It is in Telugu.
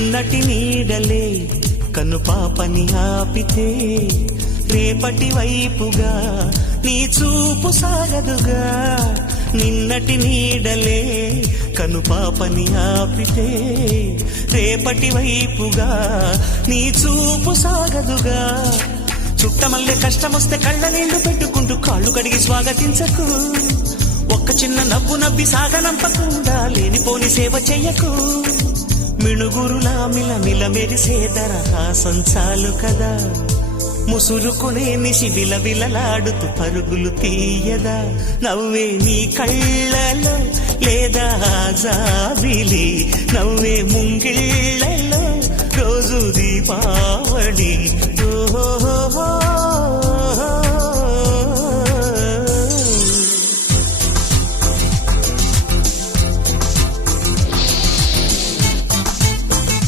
నటి నీడలే కను పాపని ఆపితే రేపటి వైపుగా నీ చూపు సాగదుగా. నిన్నటి నీడలే కను పాపని ఆపితే రేపటి వైపుగా నీ చూపు సాగదుగా. చుట్టమల్లే కష్టమొస్తే కళ్ళ నీళ్లు పెట్టుకుంటూ కాళ్ళు కడిగి స్వాగతించకు. ఒక్క చిన్న నవ్వు నవ్వి సాగనంపకుండా లేనిపోని సేవ చెయ్యకు. మిణుగురులా మిలమిల మెరిసే దరహాసం చాలు కదా. ముసురుకునే నిశి విలవిలలాడుతూ పరుగులు తీయదా. నవ్వే నీ కళ్ళలో లేదా జాబిలి, నవ్వే ముంగిళ్ళలో రోజు దీపావళి.